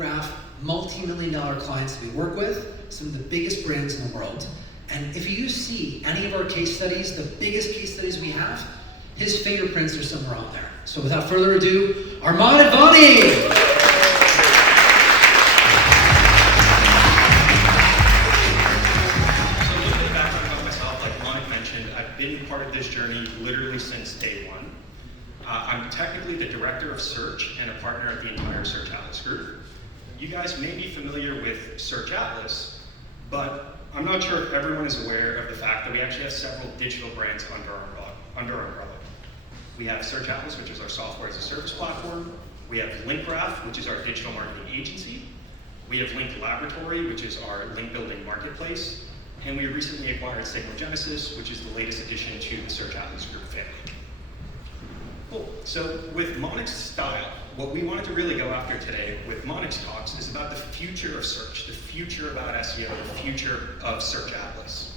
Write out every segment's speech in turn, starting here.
LinkGraph, multi-million-dollar clients that we work with, some of the biggest brands in the world. And if you see any of our case studies, the biggest case studies we have, his fingerprints are somewhere on there. So without further ado, Arman and Bonnie! So a little bit of background about myself, like Monica mentioned, I've been part of this journey literally since day one. I'm technically the director of search and a partner of the entire Search Atlas group. You guys may be familiar with Search Atlas, but I'm not sure if everyone is aware of the fact that we actually have several digital brands under our umbrella. We have Search Atlas, which is our software as a service platform. We have LinkGraph, which is our digital marketing agency. We have Link Laboratory, which is our link building marketplace. And we recently acquired Signal Genesys, which is the latest addition to the Search Atlas group family. Cool. So with Monic's style, what we wanted to really go after today with Monic's talks is about the future of search, the future about SEO, the future of Search Atlas.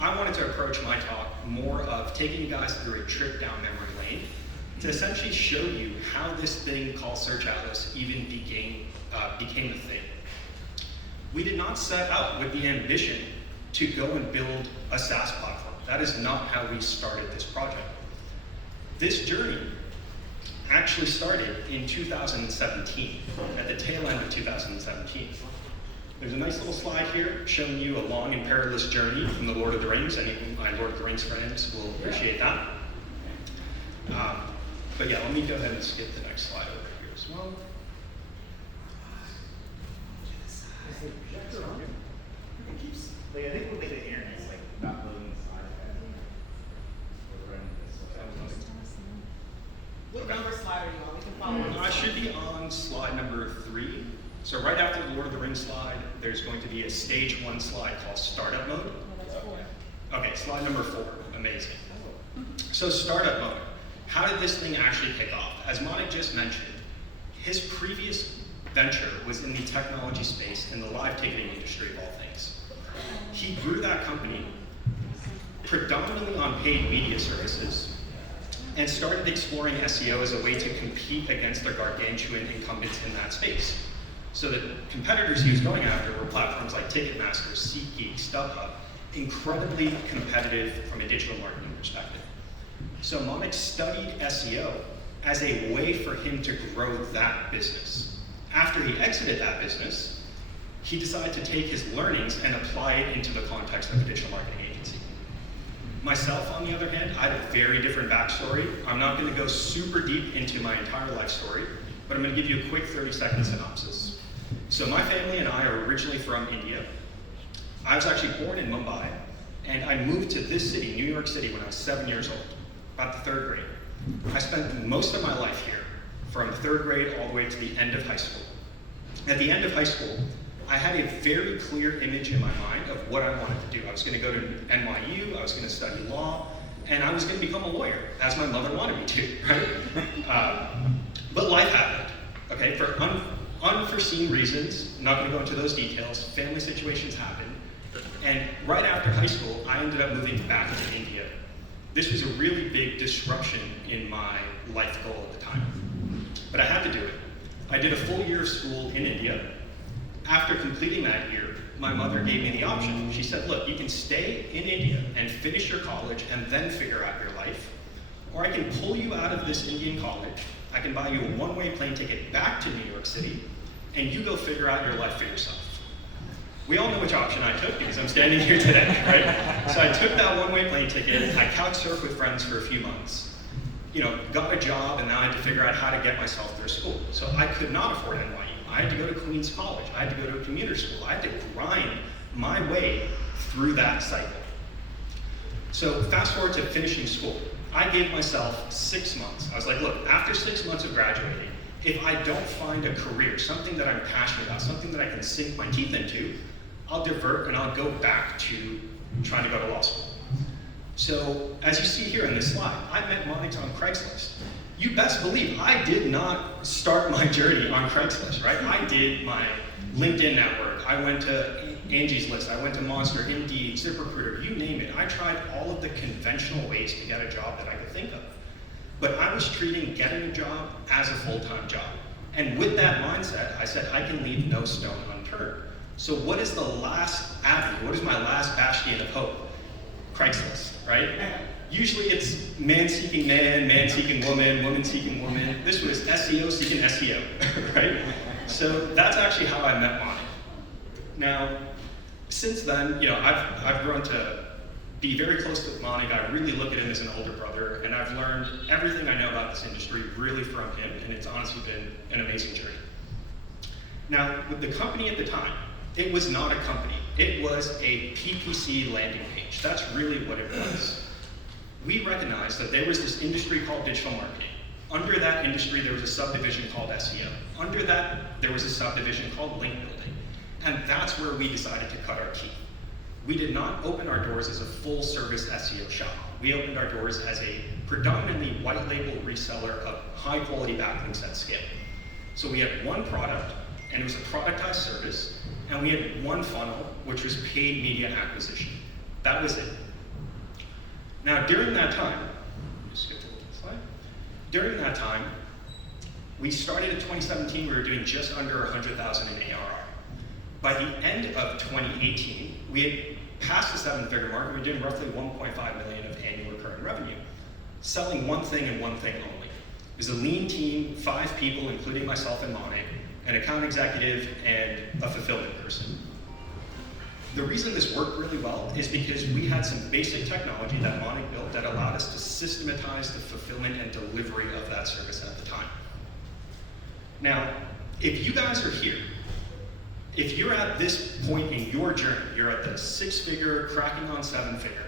I wanted to approach my talk more of taking you guys through a trip down memory lane to essentially show you how this thing called Search Atlas even became a thing. We did not set out with the ambition to go and build a SaaS platform. That is not how we started this project. This journey actually started in 2017, at the tail end of 2017. There's a nice little slide here showing you a long and perilous journey from the Lord of the Rings. Any of my Lord of the Rings friends will appreciate that. But yeah, let me go ahead and skip the next slide over here as well. Is the projector on? It keeps, like, I think with the internet, it's like not loading the slide. What number slide are you on? We can follow on. I should be on slide number 3. So right after the Lord of the Rings slide, there's going to be a stage 1 slide called Startup Mode. Oh, that's 4. Okay, slide number 4. Amazing. So Startup Mode. How did this thing actually kick off? As Monica just mentioned, his previous venture was in the technology space in the live ticketing industry of all things. He grew that company predominantly on paid media services and started exploring SEO as a way to compete against the gargantuan incumbents in that space. So the competitors he was going after were platforms like Ticketmaster, SeatGeek, StubHub, incredibly competitive from a digital marketing perspective. So Monica studied SEO as a way for him to grow that business. After he exited that business, he decided to take his learnings and apply it into the context of a digital marketing agency. Myself, on the other hand, I have a very different backstory. I'm not going to go super deep into my entire life story, but I'm going to give you a quick 30-second synopsis. So my family and I are originally from India. I was actually born in Mumbai, and I moved to this city, New York City, when I was 7 years old, about the 3rd grade. I spent most of my life here, from 3rd grade all the way to the end of high school. At the end of high school, I had a very clear image in my mind of what I wanted to do. I was going to go to NYU, I was going to study law, and I was going to become a lawyer, as my mother wanted me to, right? But life happened, okay? For unforeseen reasons, I'm not going to go into those details, family situations happened, and right after high school, I ended up moving back to India. This was a really big disruption in my life goal at the time, but I had to do it. I did a full year of school in India. After completing that year, my mother gave me the option. She said, look, you can stay in India and finish your college and then figure out your life, or I can pull you out of this Indian college, I can buy you a one-way plane ticket back to New York City, and you go figure out your life for yourself. We all know which option I took because I'm standing here today, right? So I took that one-way plane ticket, I couch surfed with friends for a few months, got a job, and now I had to figure out how to get myself through school. So I could not afford NYU. I had to go to Queens College. I had to go to a commuter school. I had to grind my way through that cycle. So fast forward to finishing school. I gave myself 6 months. I was like, look, after 6 months of graduating, if I don't find a career, something that I'm passionate about, something that I can sink my teeth into, I'll divert and I'll go back to trying to go to law school. So as you see here in this slide, I met Monica on Craigslist. You best believe I did not start my journey on Craigslist, right? I did my LinkedIn network. I went to Angie's List. I went to Monster, Indeed, ZipRecruiter, you name it. I tried all of the conventional ways to get a job that I could think of. But I was treating getting a job as a full-time job. And with that mindset, I said, I can leave no stone unturned. So what is the last avenue? What is my last bastion of hope? Craigslist, right? Usually it's man seeking man, man seeking woman, woman seeking woman. This was SEO seeking SEO, right? So that's actually how I met Monty. Now, since then, I've grown to be very close to Monty. I really look at him as an older brother, and I've learned everything I know about this industry really from him, and it's honestly been an amazing journey. Now, with the company at the time, it was not a company. It was a PPC landing page. That's really what it was. We recognized that there was this industry called digital marketing. Under that industry, there was a subdivision called SEO. Under that, there was a subdivision called link building. And that's where we decided to cut our teeth. We did not open our doors as a full service SEO shop. We opened our doors as a predominantly white label reseller of high quality backlinks at scale. So we had one product, and it was a productized service, and we had one funnel, which was paid media acquisition. That was it. Now, during that time, just skip a little slide. During that time, we started in 2017, we were doing just under 100,000 in ARR. By the end of 2018, we had passed the seven-figure mark, and we were doing roughly 1.5 million of annual recurring revenue, selling one thing and one thing only. It was a lean team, 5 people, including myself and Monty, an account executive, and a fulfillment person. The reason this worked really well is because we had some basic technology that Monty built that allowed us to systematize the fulfillment and delivery of that service at the time. Now, if you guys are here, if you're at this point in your journey, you're at the 6-figure, cracking on 7-figure,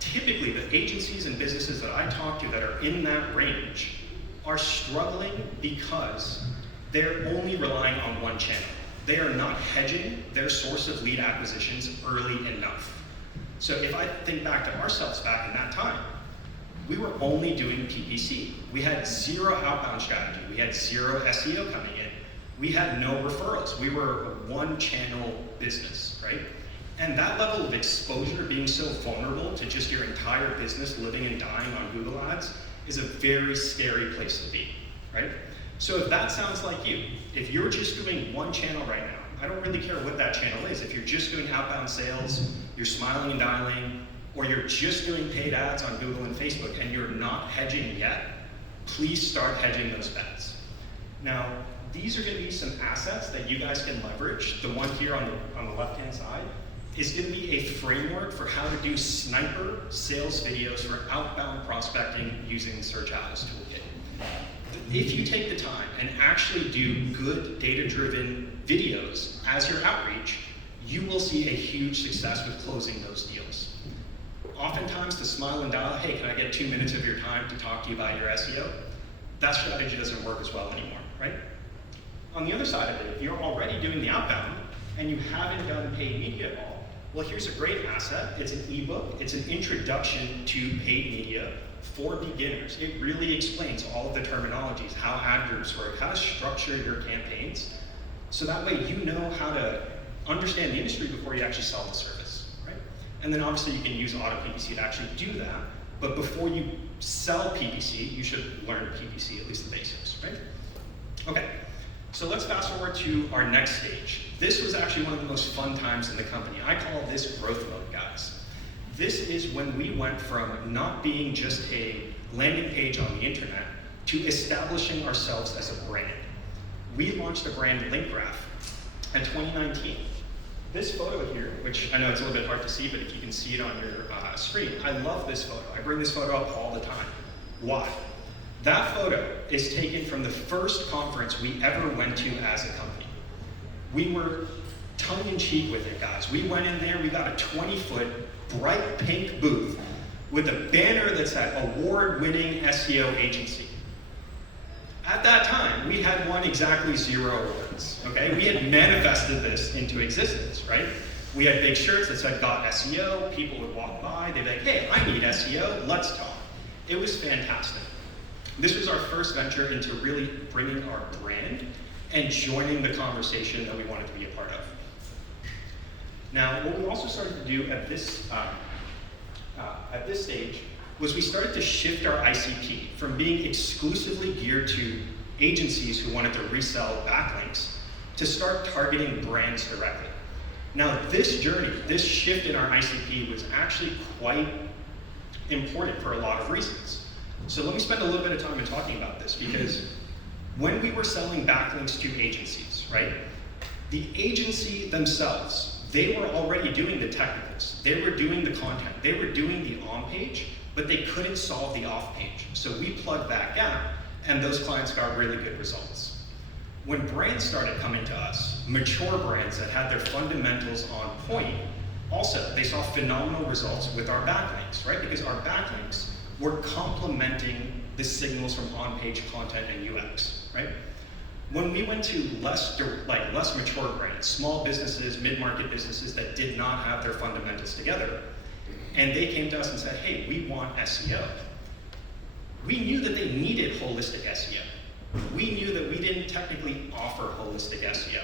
typically the agencies and businesses that I talk to that are in that range are struggling because they're only relying on one channel. They are not hedging their source of lead acquisitions early enough. So if I think back to ourselves back in that time, we were only doing PPC. We had 0 outbound strategy. We had 0 SEO coming in. We had no referrals. We were a one-channel business, right? And that level of exposure, being so vulnerable to just your entire business living and dying on Google Ads, is a very scary place to be, right? So if that sounds like you, if you're just doing one channel right now, I don't really care what that channel is. If you're just doing outbound sales, you're smiling and dialing, or you're just doing paid ads on Google and Facebook and you're not hedging yet, please start hedging those bets. Now, these are going to be some assets that you guys can leverage. The one here on the left-hand side is going to be a framework for how to do sniper sales videos for outbound prospecting using the Search Atlas toolkit. If you take the time and actually do good data-driven videos as your outreach, you will see a huge success with closing those deals. Oftentimes the smile and dial, hey, can I get 2 minutes of your time to talk to you about your SEO? That strategy doesn't work as well anymore, right? On the other side of it, if you're already doing the outbound and you haven't done paid media at all, well, here's a great asset. It's an ebook. It's an introduction to paid media for beginners. It really explains all of the terminologies, how ad groups work, how to structure your campaigns, so that way you know how to understand the industry before you actually sell the service, right? And then obviously you can use auto PPC to actually do that, but before you sell PPC, you should learn PPC, at least the basics, right? Okay, so let's fast forward to our next stage. This was actually one of the most fun times in the company. I call this growth mode, guys. This is when we went from not being just a landing page on the internet to establishing ourselves as a brand. We launched the brand LinkGraph in 2019. This photo here, which I know it's a little bit hard to see, but if you can see it on your screen, I love this photo. I bring this photo up all the time. Why? That photo is taken from the first conference we ever went to as a company. We were tongue-in-cheek with it, guys. We went in there, we got a 20-foot bright pink booth with a banner that said award-winning SEO agency. At that time, we had won exactly 0 awards, okay? We had manifested this into existence, right? We had big shirts that said got SEO, people would walk by, they'd be like, hey, I need SEO, let's talk. It was fantastic. This was our first venture into really bringing our brand and joining the conversation that we wanted to be a part of. Now, what we also started to do at this stage was we started to shift our ICP from being exclusively geared to agencies who wanted to resell backlinks to start targeting brands directly. Now this journey, this shift in our ICP was actually quite important for a lot of reasons. So let me spend a little bit of time in talking about this, because when we were selling backlinks to agencies, right? The agency themselves, they were already doing the technicals. They were doing the content. They were doing the on-page, but they couldn't solve the off-page. So we plugged that gap, and those clients got really good results. When brands started coming to us, mature brands that had their fundamentals on point, also, they saw phenomenal results with our backlinks, right? Because our backlinks were complementing the signals from on-page content and UX, right? When we went to less mature brands, small businesses, mid-market businesses that did not have their fundamentals together, and they came to us and said, hey, we want SEO. We knew that they needed holistic SEO. We knew that we didn't technically offer holistic SEO,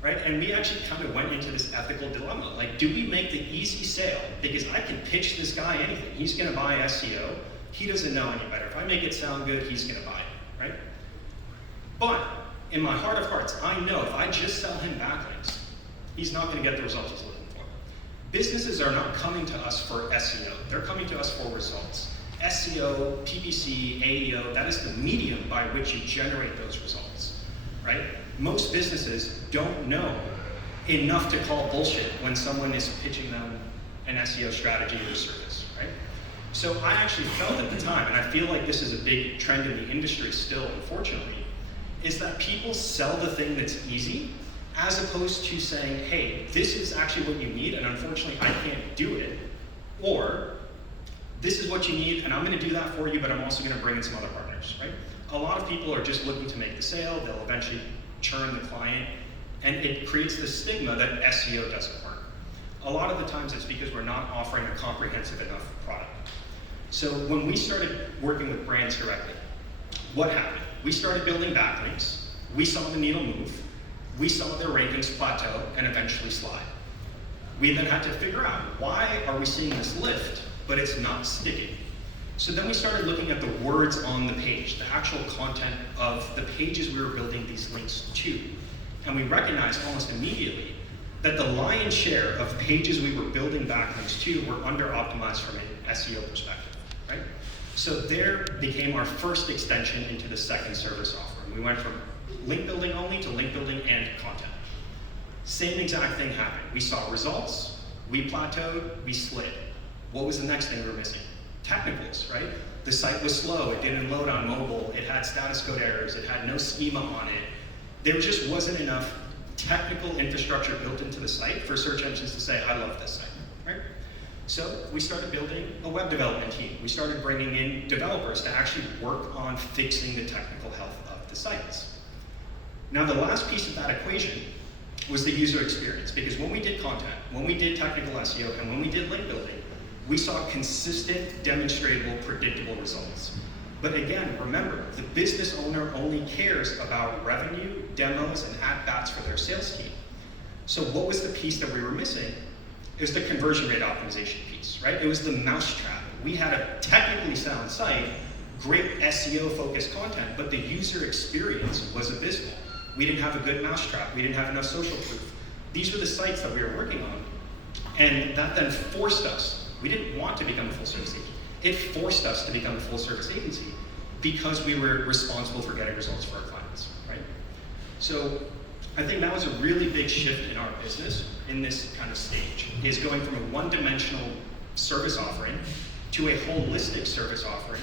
right? And we actually kind of went into this ethical dilemma. Like, do we make the easy sale? Because I can pitch this guy anything. He's gonna buy SEO. He doesn't know any better. If I make it sound good, he's gonna buy it, right? But in my heart of hearts, I know if I just sell him backlinks, he's not gonna get the results he's looking for. Businesses are not coming to us for SEO. They're coming to us for results. SEO, PPC, AEO, that is the medium by which you generate those results, right? Most businesses don't know enough to call bullshit when someone is pitching them an SEO strategy or service, right? So I actually felt at the time, and I feel like this is a big trend in the industry still, unfortunately, is that people sell the thing that's easy, as opposed to saying, hey, this is actually what you need, and unfortunately I can't do it, or this is what you need, and I'm gonna do that for you, but I'm also gonna bring in some other partners, right? A lot of people are just looking to make the sale, they'll eventually churn the client, and it creates the stigma that SEO doesn't work. A lot of the times it's because we're not offering a comprehensive enough product. So when we started working with brands directly, what happened? We started building backlinks, we saw the needle move, we saw their rankings plateau and eventually slide. We then had to figure out, why are we seeing this lift, but it's not sticking? So then we started looking at the words on the page, the actual content of the pages we were building these links to. And we recognized almost immediately that the lion's share of pages we were building backlinks to were under-optimized from an SEO perspective, right? So there became our first extension into the second service offering. We went from link building only to link building and content. Same exact thing happened. We saw results, we plateaued, we slid. What was the next thing we were missing? Technicals, right? The site was slow, it didn't load on mobile, it had status code errors, it had no schema on it. There just wasn't enough technical infrastructure built into the site for search engines to say, I love this site, right? So we started building a web development team. We started bringing in developers to actually work on fixing the technical health of the sites. Now the last piece of that equation was the user experience, because when we did content, when we did technical SEO, and when we did link building, we saw consistent, demonstratable, predictable results. But again, remember, the business owner only cares about revenue, demos, and at-bats for their sales team. So what was the piece that we were missing? It was the conversion rate optimization piece, right? It was the mousetrap. We had a technically sound site, great SEO-focused content, but the user experience was abysmal. We didn't have a good mousetrap. We didn't have enough social proof. These were the sites that we were working on. And that then forced us. We didn't want to become a full service agent. It forced us to become a full service agency because we were responsible for getting results for our clients, right? So I think that was a really big shift in our business in this kind of stage, is going from a one-dimensional service offering to a holistic service offering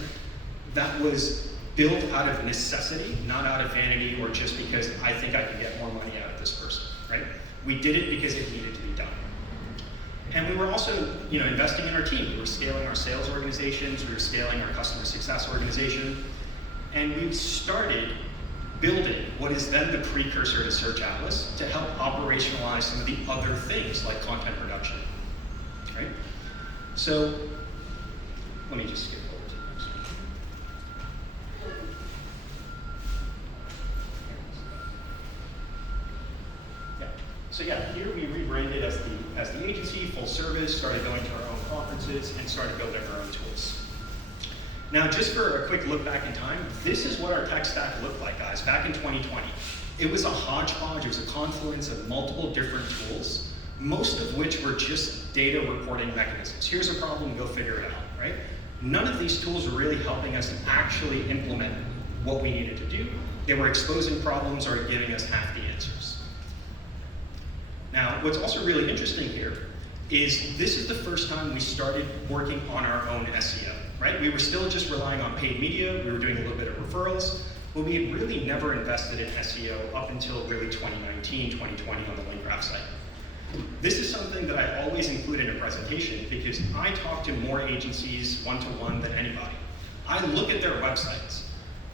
that was built out of necessity, not out of vanity or just because I think I can get more money out of this person, right? We did it because it needed to be done. And we were also, investing in our team. We were scaling our sales organizations, we were scaling our customer success organization, and we started building what is then the precursor to Search Atlas to help operationalize some of the other things like content production, right? So, let me just skip over to the next one. So yeah, here we rebranded as the agency, full service, started going to our own conferences, and started building our own tools. Now, just for a quick look back in time, this is what our tech stack looked like, guys, back in 2020. It was a hodgepodge, it was a confluence of multiple different tools, most of which were just data reporting mechanisms. Here's a problem, go figure it out, right? None of these tools were really helping us actually implement what we needed to do. They were exposing problems or giving us half the answers. Now, what's also really interesting here is this is the first time we started working on our own SEO, right? We were still just relying on paid media, we were doing a little bit of referrals, but we had really never invested in SEO up until really 2019, 2020 on the LinkGraph site. This is something that I always include in a presentation because I talk to more agencies one-to-one than anybody. I look at their websites.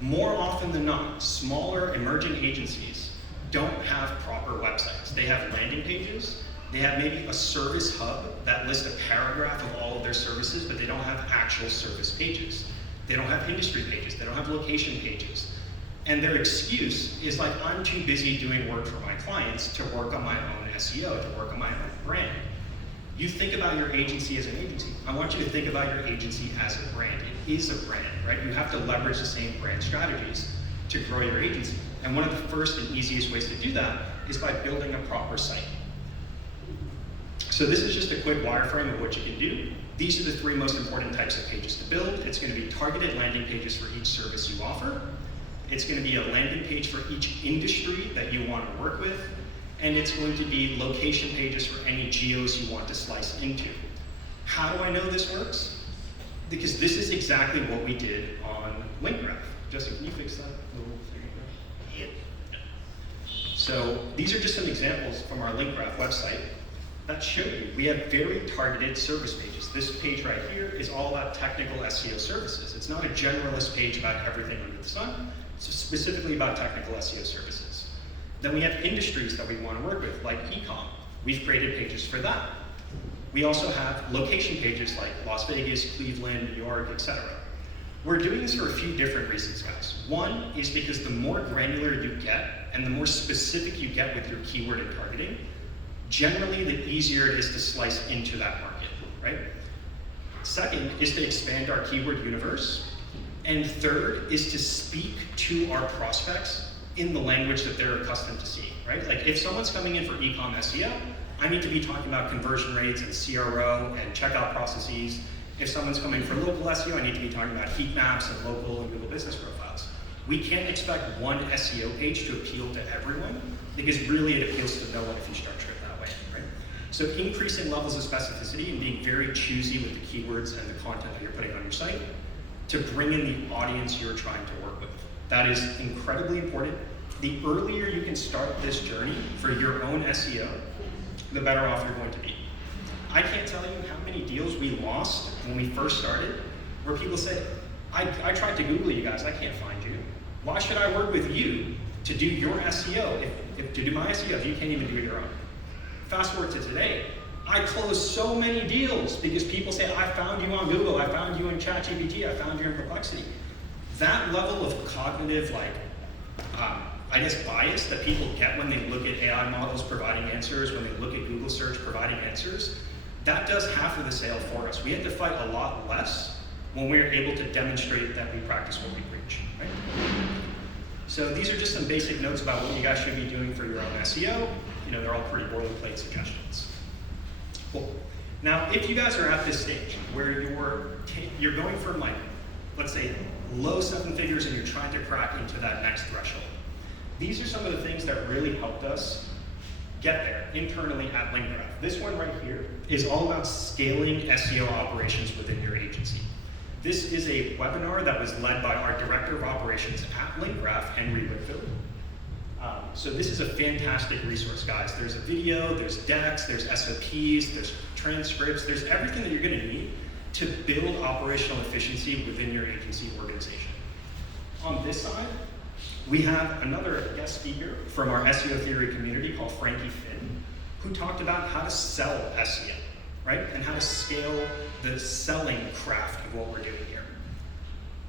More often than not, smaller emerging agencies don't have proper websites. They have landing pages, they have maybe a service hub that lists a paragraph of all of their services, but they don't have actual service pages. They don't have industry pages, they don't have location pages. And their excuse is like, I'm too busy doing work for my clients to work on my own SEO, to work on my own brand. You think about your agency as an agency. I want you to think about your agency as a brand. It is a brand, right? You have to leverage the same brand strategies to grow your agency. And one of the first and easiest ways to do that is by building a proper site. So this is just a quick wireframe of what you can do. These are the 3 most important types of pages to build. It's going to be targeted landing pages for each service you offer. It's going to be a landing page for each industry that you want to work with. And it's going to be location pages for any geos you want to slice into. How do I know this works? Because this is exactly what we did on LinkGraph. Justin, can you fix that little thing? Yep. So these are just some examples from our LinkGraph website that show you we have very targeted service pages. This page right here is all about technical SEO services. It's not a generalist page about everything under the sun. It's specifically about technical SEO services. Then we have industries that we want to work with, like e-com. We've created pages for that. We also have location pages like Las Vegas, Cleveland, New York, etc. We're doing this for a few different reasons, guys. One is because the more granular you get and the more specific you get with your keyword and targeting, generally the easier it is to slice into that market, right? Second is to expand our keyword universe. And third is to speak to our prospects in the language that they're accustomed to seeing, right? Like if someone's coming in for e-com SEO, I need to be talking about conversion rates and CRO and checkout processes. If someone's coming for local SEO, I need to be talking about heat maps and local and Google business profiles. We can't expect one SEO page to appeal to everyone because really it appeals to no one if you structure it that way, right? So increasing levels of specificity and being very choosy with the keywords and the content that you're putting on your site to bring in the audience you're trying to work with. That is incredibly important. The earlier you can start this journey for your own SEO, the better off you're going to be. I can't tell you how many deals we lost when we first started, where people said, I tried to Google you guys, I can't find you. Why should I work with you to do your SEO, if to do my SEO, if you can't even do your own? Fast forward to today, I close so many deals because people say, I found you on Google, I found you in ChatGPT, I found you in Perplexity. That level of cognitive, bias that people get when they look at AI models providing answers, when they look at Google search providing answers, that does half of the sale for us. We have to fight a lot less when we're able to demonstrate that we practice what we preach, right? So these are just some basic notes about what you guys should be doing for your own SEO. You know, they're all pretty boilerplate suggestions. Cool. Now, if you guys are at this stage where you're going from let's say low 7 figures and you're trying to crack into that next threshold, these are some of the things that really helped us get there internally at LinkGraph. This one right here is all about scaling SEO operations within your agency. This is a webinar that was led by our Director of Operations at LinkGraph, Henry Whitfield. So this is a fantastic resource, guys. There's a video, there's decks, there's SOPs, there's transcripts, there's everything that you're gonna need to build operational efficiency within your agency organization. On this side, we have another guest speaker from our SEO theory community called Frankie Finn, who talked about how to sell SEO, right? And how to scale the selling craft of what we're doing here.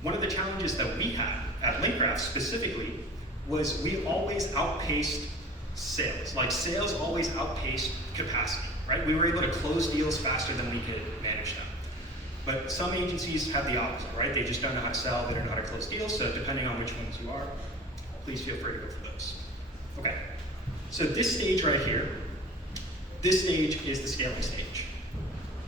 One of the challenges that we had at LinkGraph specifically was we always outpaced sales. Like sales always outpaced capacity, right? We were able to close deals faster than we could manage them. But some agencies have the opposite, right? They just don't know how to sell, they don't know how to close deals, so depending on which ones you are, please feel free to go for those. Okay, so this stage right here, this stage is the scaling stage.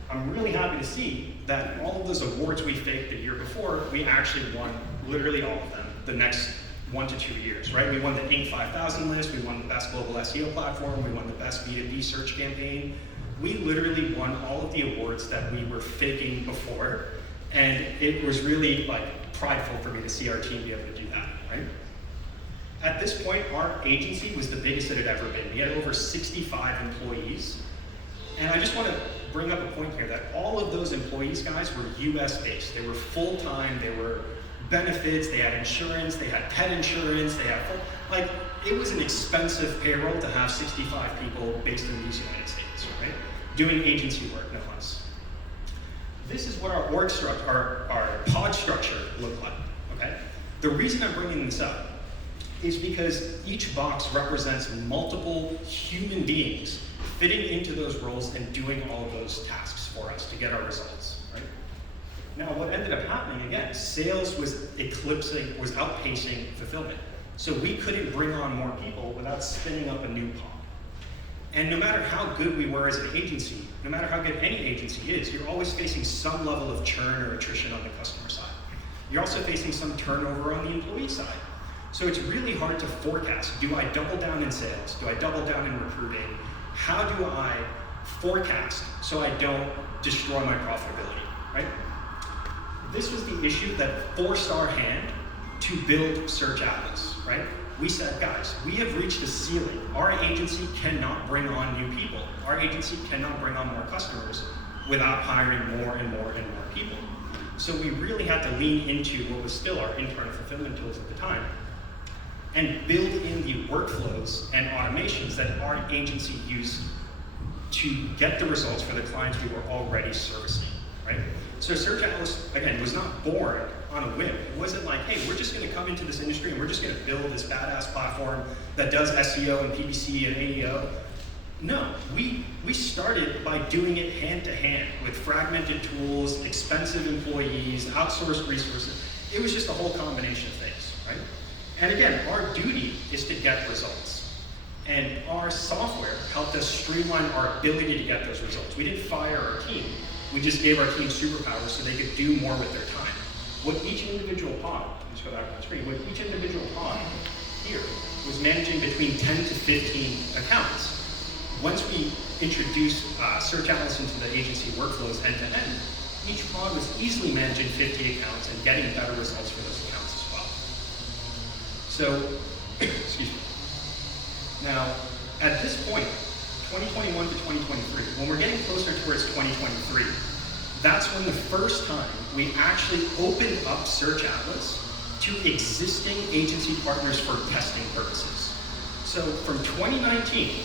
I'm really happy to see that all of those awards we faked the year before, we actually won literally all of them the next 1 to 2 years, right? We won the Inc. 5000 list, we won the best global SEO platform, we won the best B2B search campaign. We literally won all of the awards that we were faking before, and it was really like prideful for me to see our team be able to do that, right? At this point, our agency was the biggest it had ever been. We had over 65 employees, and I just want to bring up a point here that all of those employees, guys, were US based. They were full-time, they were benefits, they had insurance, they had pet insurance, they had, like, it was an expensive payroll to have 65 people based in these United States, right? Doing agency work, no less. This is what our org structure, our pod structure looked like, okay? The reason I'm bringing this up is because each box represents multiple human beings fitting into those roles and doing all of those tasks for us to get our results, right? Now, what ended up happening, again, sales was outpacing fulfillment. So we couldn't bring on more people without spinning up a new pod. And no matter how good we were as an agency, no matter how good any agency is, you're always facing some level of churn or attrition on the customer side. You're also facing some turnover on the employee side. So it's really hard to forecast. Do I double down in sales? Do I double down in recruiting? How do I forecast so I don't destroy my profitability, right? This was the issue that forced our hand to build Search Atlas, right? We said, guys, we have reached a ceiling. Our agency cannot bring on new people. Our agency cannot bring on more customers without hiring more and more and more people. So we really had to lean into what was still our internal fulfillment tools at the time and build in the workflows and automations that our agency used to get the results for the clients we were already servicing, right? So Search Atlas, again, was not born on a whim. It wasn't like, hey, we're just gonna come into this industry and we're just gonna build this badass platform that does SEO and PPC and AEO. No, we started by doing it hand to hand with fragmented tools, expensive employees, outsourced resources. It was just a whole combination of things, right? And again, our duty is to get results. And our software helped us streamline our ability to get those results. We didn't fire our team. We just gave our team superpowers so they could do more with their time. What each individual pod, let's go back on the screen, what each individual pod here was managing between 10 to 15 accounts. Once we introduced Search Atlas into the agency workflows end to end, each pod was easily managing 50 accounts and getting better results for those accounts as well. So, excuse me. Now, at this point, 2021 to 2023, when we're getting closer towards 2023, that's when the first time we actually opened up Search Atlas to existing agency partners for testing purposes. So from 2019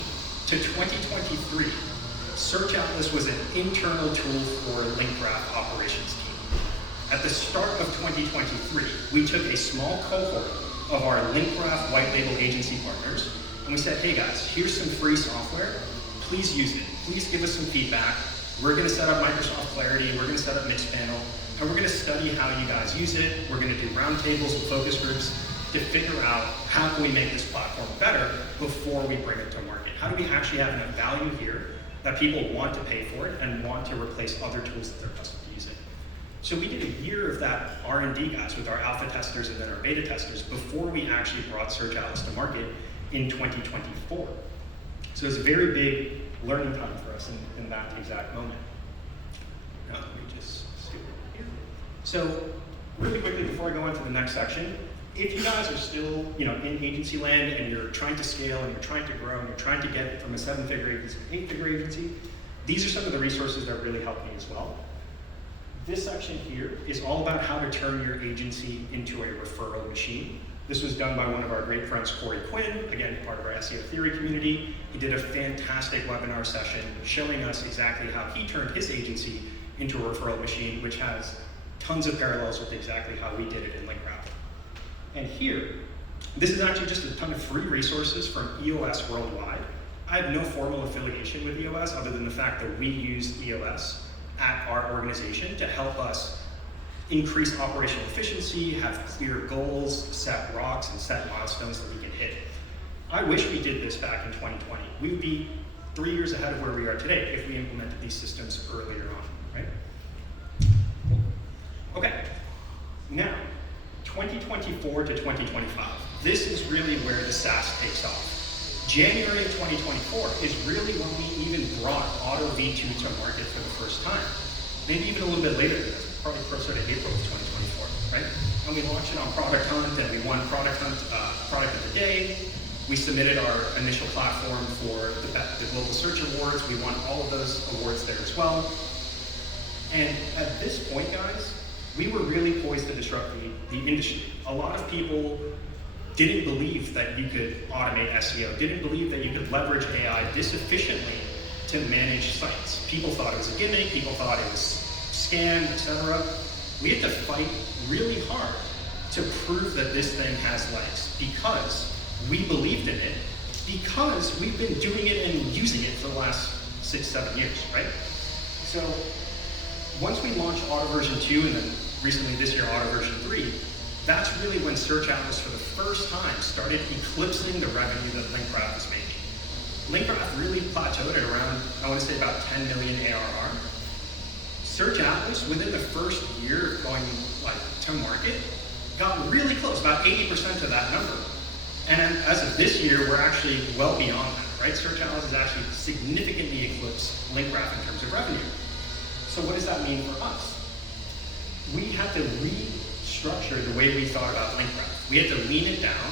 to 2023, Search Atlas was an internal tool for LinkGraph operations team. At the start of 2023, we took a small cohort of our LinkGraph white label agency partners, and we said, hey guys, here's some free software. Please use it. Please give us some feedback. We're going to set up Microsoft Clarity. We're going to set up Mixpanel, and we're going to study how you guys use it. We're going to do roundtables and focus groups to figure out how can we make this platform better before we bring it to market. How do we actually have enough value here that people want to pay for it and want to replace other tools that they're accustomed to using? So we did a year of that R&D, guys, with our alpha testers and then our beta testers before we actually brought Search Atlas to market in 2024. So it's a very big learning time for us in that exact moment. Now, let me just skip over here. So really quickly before I go on to the next section, if you guys are still in agency land and you're trying to scale and you're trying to grow and you're trying to get from a 7-figure agency to an 8-figure agency, these are some of the resources that really help me as well. This section here is all about how to turn your agency into a referral machine. This was done by one of our great friends, Corey Quinn, again, part of our SEO theory community. He did a fantastic webinar session showing us exactly how he turned his agency into a referral machine, which has tons of parallels with exactly how we did it in LinkGraph. And here, this is actually just a ton of free resources from EOS worldwide. I have no formal affiliation with EOS other than the fact that we use EOS at our organization to help us increase operational efficiency, have clear goals, set rocks, and set milestones that we can hit. I wish we did this back in 2020. We would be 3 years ahead of where we are today if we implemented these systems earlier on, right? Okay, now, 2024 to 2025. This is really where the SaaS takes off. January of 2024 is really when we even brought Auto V2 to market for the first time. Maybe even a little bit later than this, probably closer to April of 2024, right? And we launched it on Product Hunt, and we won Product Hunt Product of the Day. We submitted our initial platform for the Global Search Awards. We won all of those awards there as well. And at this point, guys, we were really poised to disrupt the industry. A lot of people didn't believe that you could automate SEO, didn't believe that you could leverage AI this efficiently to manage sites. People thought it was a gimmick, people thought it was scam, etc. We had to fight really hard to prove that this thing has legs because we believed in it, because we've been doing it and using it for the last 6-7 years, right? So once we launched Auto version 2 and then recently this year Auto version 3, that's really when Search Atlas for the first time started eclipsing the revenue that LinkGraph was making. LinkGraph really plateaued at around, I want to say about 10 million ARR. Search Atlas, within the first year of going to market, got really close, about 80% of that number. And as of this year, we're actually well beyond that, right? Search Atlas has actually significantly eclipsed LinkGraph in terms of revenue. So what does that mean for us? We had to restructure the way we thought about LinkGraph. We had to lean it down.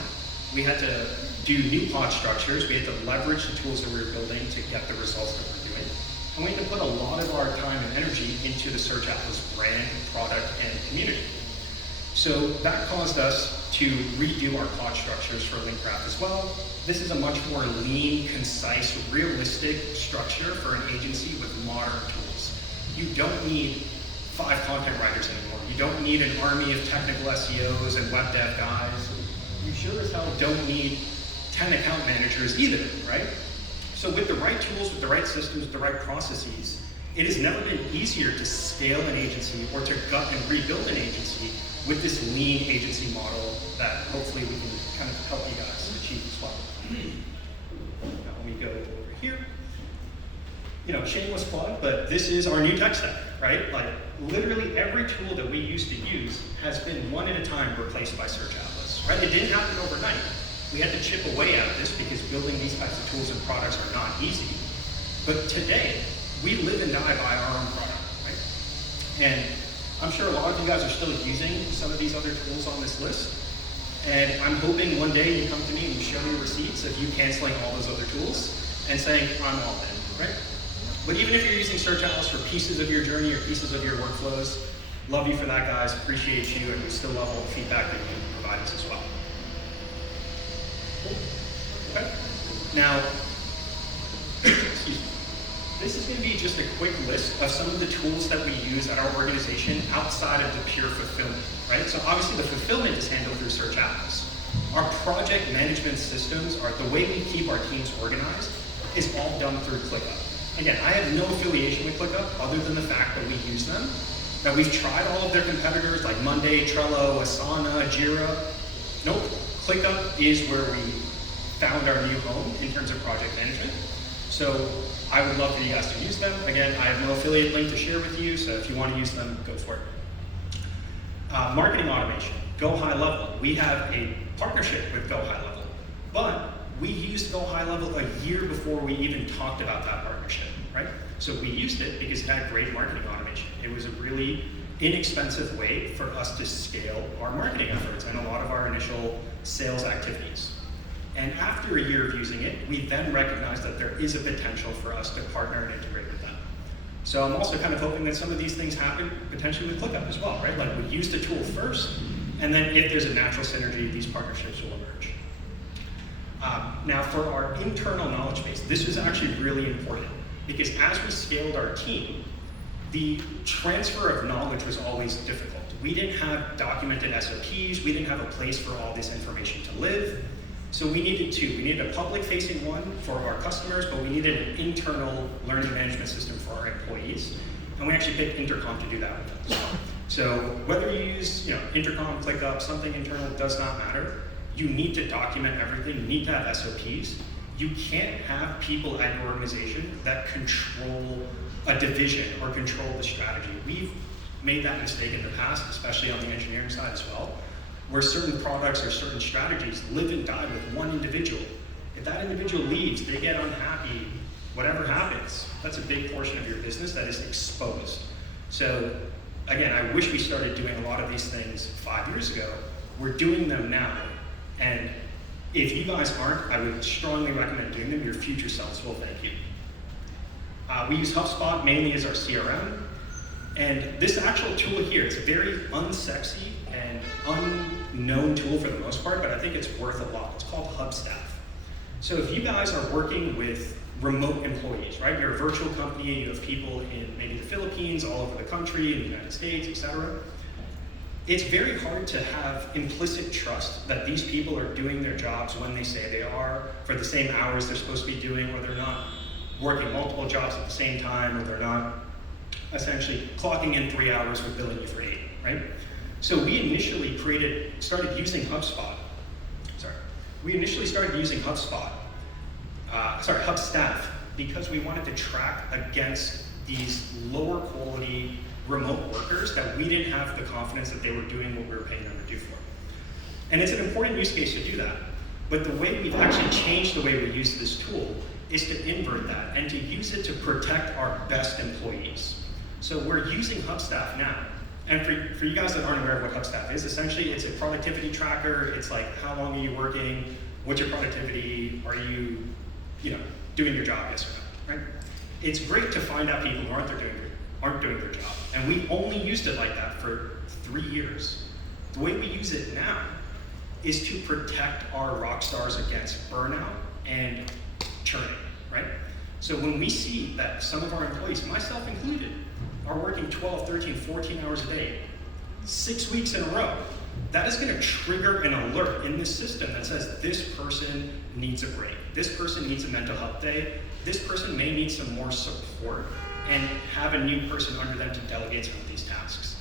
We had to do new pod structures. We had to leverage the tools that we were building to get the results that we're doing. And we had to put a lot of our time and energy into the Search Atlas brand, product, and community. So that caused us to redo our pod structures for LinkGraph as well. This is a much more lean, concise, realistic structure for an agency with modern tools. You don't need 5 content writers anymore. You don't need an army of technical SEOs and web dev guys. You sure as hell don't need 10 account managers either, right? So with the right tools, with the right systems, with the right processes, it has never been easier to scale an agency or to gut and rebuild an agency with this lean agency model that hopefully we can kind of help you guys achieve as well. Now let me go over here. Shameless plug, but this is our new tech stack, right? Like literally every tool that we used to use has been one at a time replaced by Search Atlas, right? It didn't happen overnight. We had to chip away at this because building these types of tools and products are not easy. But today, we live and die by our own product, right? And I'm sure a lot of you guys are still using some of these other tools on this list. And I'm hoping one day you come to me and you show me receipts of you canceling all those other tools and saying, I'm all in, right? But even if you're using Search Atlas for pieces of your journey or pieces of your workflows, love you for that, guys, appreciate you, and we still love all the feedback that you can provide us as well. Okay. Now, excuse me. This is going to be just a quick list of some of the tools that we use at our organization outside of the pure fulfillment, right? So obviously the fulfillment is handled through Search Atlas. Our project management systems, are the way we keep our teams organized, is all done through ClickUp. Again, I have no affiliation with ClickUp other than the fact that we use them. Now we've tried all of their competitors like Monday, Trello, Asana, Jira. Nope, ClickUp is where we found our new home in terms of project management. So I would love for you guys to use them. Again, I have no affiliate link to share with you, so if you want to use them, go for it. Marketing automation, Go High Level. We have a partnership with Go High Level, but we used Go High Level a year before we even talked about that partnership, right? So we used it because it had great marketing automation. It was a really inexpensive way for us to scale our marketing efforts and a lot of our initial sales activities. And after a year of using it, we then recognized that there is a potential for us to partner and integrate with them. So I'm also kind of hoping that some of these things happen potentially with ClickUp as well, right? Like we use the tool first, and then if there's a natural synergy, these partnerships will emerge. Now for our internal knowledge base, this was actually really important because as we scaled our team, the transfer of knowledge was always difficult. We didn't have documented SOPs, we didn't have a place for all this information to live. So we needed two. We needed a public-facing one for our customers, but we needed an internal learning management system for our employees. and we actually picked Intercom to do that with them as well. So whether you use Intercom, ClickUp, something internal, does not matter. You need to document everything. You need to have SOPs. You can't have people at your organization that control a division or control the strategy. We've made that mistake in the past, especially on the engineering side as well, where certain products or certain strategies live and die with one individual. If that individual leaves, they get unhappy, whatever happens, that's a big portion of your business that is exposed. So again, I wish we started doing a lot of these things 5 years ago. We're doing them now. And if you guys aren't, I would strongly recommend doing them. Your future selves will thank you. We use HubSpot mainly as our CRM. And this actual tool here, it's a very unsexy and unknown tool for the most part, but I think it's worth a lot. It's called Hubstaff. So if you guys are working with remote employees, right? You're a virtual company, you have people in maybe the Philippines, all over the country, in the United States, etc. It's very hard to have implicit trust that these people are doing their jobs when they say they are, for the same hours they're supposed to be doing, or they're not working multiple jobs at the same time, or they're not essentially clocking in 3 hours with billing you for 8, right? So we initially started using HubSpot. We initially started using Hubstaff, because we wanted to track against these lower quality remote workers that we didn't have the confidence that they were doing what we were paying them to do for. And it's an important use case to do that. But the way we've actually changed the way we use this tool is to invert that and to use it to protect our best employees. So we're using Hubstaff now. And for you guys that aren't aware of what Hubstaff is, essentially it's a productivity tracker. It's like, how long are you working? What's your productivity? Are you doing your job, yes or no, right? It's great to find out people who aren't doing their job. And we only used it like that for 3 years. The way we use it now is to protect our rock stars against burnout and churning, right? So when we see that some of our employees, myself included, are working 12, 13, 14 hours a day, 6 weeks in a row, that is going to trigger an alert in this system that says this person needs a break. This person needs a mental health day. This person may need some more support and have a new person under them to delegate some of these tasks.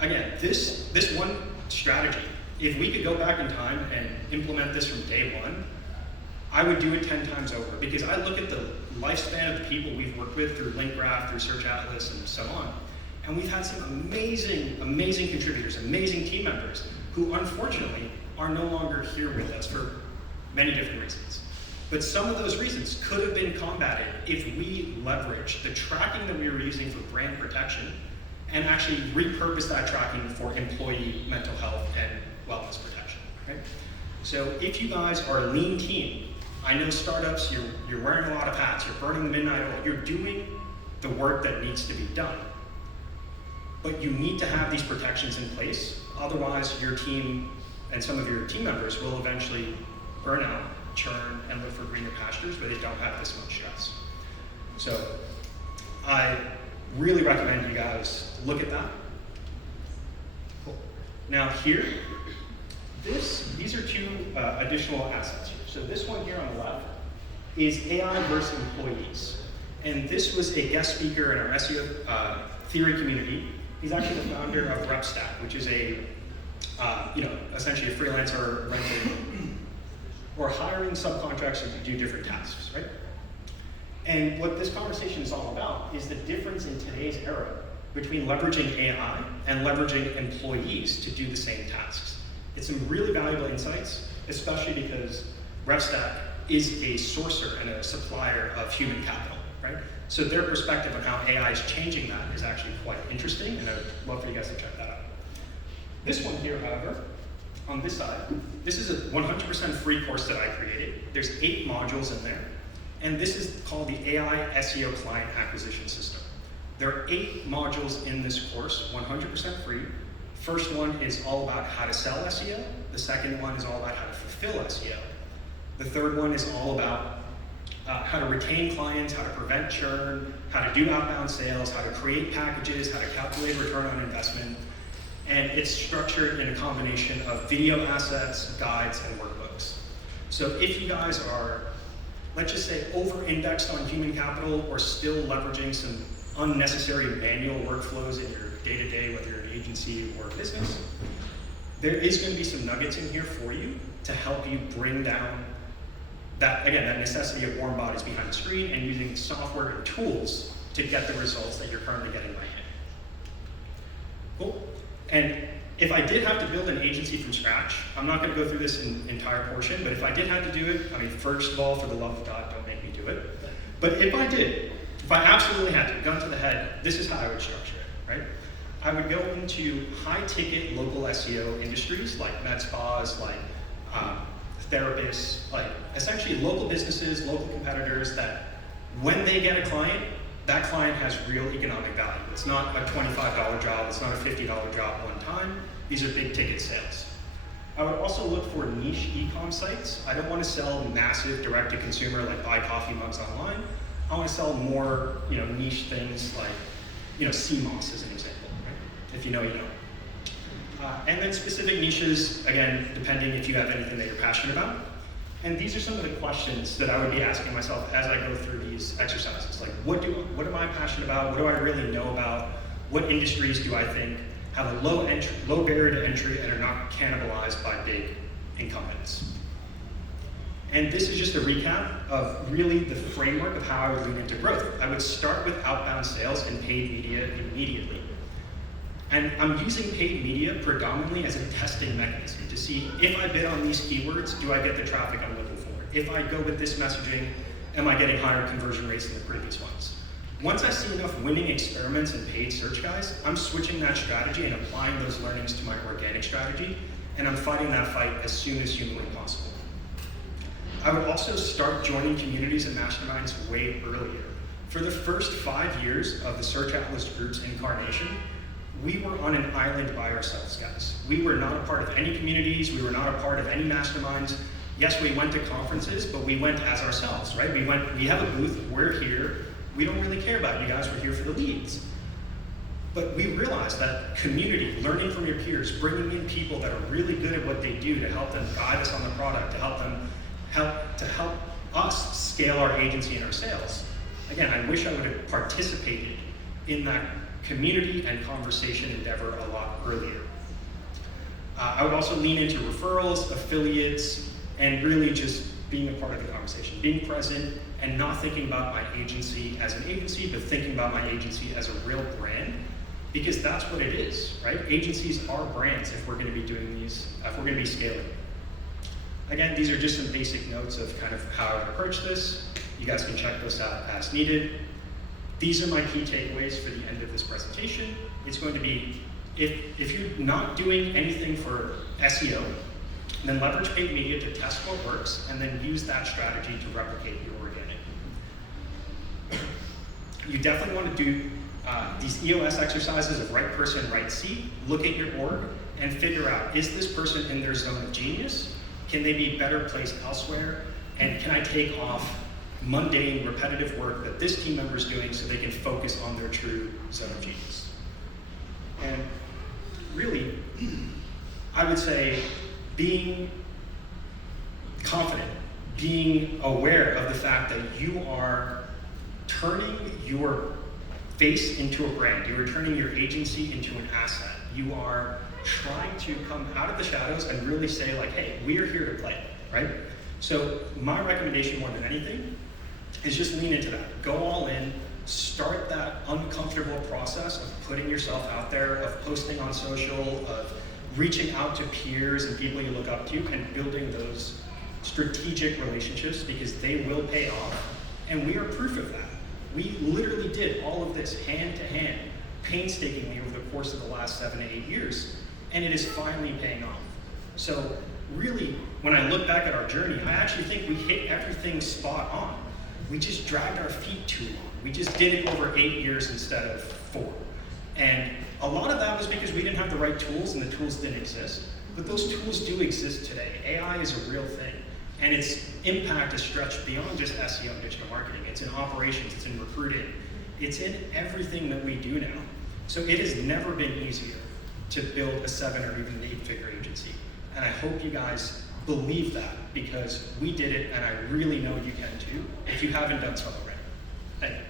Again, this one strategy, if we could go back in time and implement this from day one, I would do it 10 times over, because I look at the lifespan of the people we've worked with through LinkGraph, through Search Atlas, and so on. And we've had some amazing, amazing contributors, amazing team members who unfortunately are no longer here with us for many different reasons. But some of those reasons could have been combated if we leveraged the tracking that we were using for brand protection and actually repurposed that tracking for employee mental health and wellness protection, right? So if you guys are a lean team, I know startups, you're wearing a lot of hats, you're burning the midnight oil, you're doing the work that needs to be done. But you need to have these protections in place, otherwise your team and some of your team members will eventually burn out, churn, and look for greener pastures where they don't have this much stress. So I really recommend you guys look at that. Cool. Now here, these are two additional assets here. So this one here on the left is AI versus employees. And this was a guest speaker in our SEO theory community. He's actually the founder of Hubstaff, which is essentially a freelancer renting or hiring subcontractors to do different tasks, right? And what this conversation is all about is the difference in today's era between leveraging AI and leveraging employees to do the same tasks. It's some really valuable insights, especially because Hubstaff is a sourcer and a supplier of human capital, right? So their perspective on how AI is changing that is actually quite interesting, and I'd love for you guys to check that out. This one here, however, on this side, this is a 100% free course that I created. There's 8 modules in there, and this is called the AI SEO Client Acquisition System. There are 8 modules in this course, 100% free. First one is all about how to sell SEO. The second one is all about how to fulfill SEO. The third one is all about how to retain clients, how to prevent churn, how to do outbound sales, how to create packages, how to calculate return on investment. And it's structured in a combination of video assets, guides, and workbooks. So if you guys are, let's just say, over-indexed on human capital or still leveraging some unnecessary manual workflows in your day-to-day, whether you're an agency or a business, there is going to be some nuggets in here for you to help you bring down that, again, that necessity of warm bodies behind the screen and using software and tools to get the results that you're currently getting by hand. Cool. And if I did have to build an agency from scratch, I'm not going to go through this entire portion, but if I did have to do it, I mean, first of all, for the love of God, don't make me do it. But if I did, if I absolutely had to, gun to the head, this is how I would structure it, right? I would go into high-ticket local SEO industries like med spas, like therapists, like essentially local businesses, local competitors that when they get a client, that client has real economic value. It's not a $25 job, it's not a $50 job one time. These are big ticket sales. I would also look for niche e-com sites. I don't want to sell massive direct-to-consumer like buy coffee mugs online. I want to sell more, niche things like, CMOS as an example, right? If you know, you know. And then specific niches, again, depending if you have anything that you're passionate about. And these are some of the questions that I would be asking myself as I go through these exercises. Like, what am I passionate about? What do I really know about? What industries do I think have a low barrier to entry and are not cannibalized by big incumbents? And this is just a recap of really the framework of how I would lean into growth. I would start with outbound sales and paid media immediately. And I'm using paid media predominantly as a testing mechanism to see if I bid on these keywords, do I get the traffic I'm looking for? If I go with this messaging, am I getting higher conversion rates than the previous ones? Once I see enough winning experiments in paid search guys, I'm switching that strategy and applying those learnings to my organic strategy, and I'm fighting that fight as soon as humanly possible. I would also start joining communities and masterminds way earlier. For the first 5 years of the Search Atlas Group's incarnation, we were on an island by ourselves, guys. We were not a part of any communities, we were not a part of any masterminds. Yes, we went to conferences, but we went as ourselves, right? We have a booth, we're here, we don't really care about you guys, we're here for the leads. But we realized that community, learning from your peers, bringing in people that are really good at what they do to help them guide us on the product, to help us scale our agency and our sales. Again, I wish I would have participated in that community and conversation endeavor a lot earlier. I would also lean into referrals, affiliates, and really just being a part of the conversation, being present and not thinking about my agency as an agency, but thinking about my agency as a real brand, because that's what it is, right? Agencies are brands if we're going to be doing these, if we're going to be scaling. Again, these are just some basic notes of kind of how I would approach this. You guys can check those out as needed. These are my key takeaways for the end of this presentation. It's going to be, if you're not doing anything for SEO, then leverage paid media to test what works, and then use that strategy to replicate your organic. You definitely want to do these EOS exercises of right person, right seat. Look at your org and figure out, is this person in their zone of genius? Can they be better placed elsewhere? And can I take off mundane, repetitive work that this team member is doing so they can focus on their true zone of genius? And really, I would say being confident, being aware of the fact that you are turning your face into a brand, you are turning your agency into an asset. You are trying to come out of the shadows and really say like, hey, we are here to play, right? So my recommendation more than anything is just lean into that. Go all in, start that uncomfortable process of putting yourself out there, of posting on social, of reaching out to peers and people you look up to, and building those strategic relationships, because they will pay off. And we are proof of that. We literally did all of this hand to hand, painstakingly over the course of the last 7 to 8 years, and it is finally paying off. So really, when I look back at our journey, I actually think we hit everything spot on. We just dragged our feet too long. We just did it over 8 years instead of 4. And a lot of that was because we didn't have the right tools and the tools didn't exist. But those tools do exist today. AI is a real thing. And its impact is stretched beyond just SEO and digital marketing. It's in operations, it's in recruiting, it's in everything that we do now. So it has never been easier to build a 7 or even an 8-figure agency. And I hope you guys believe that, because we did it, and I really know you can too, if you haven't done so already. Thank you.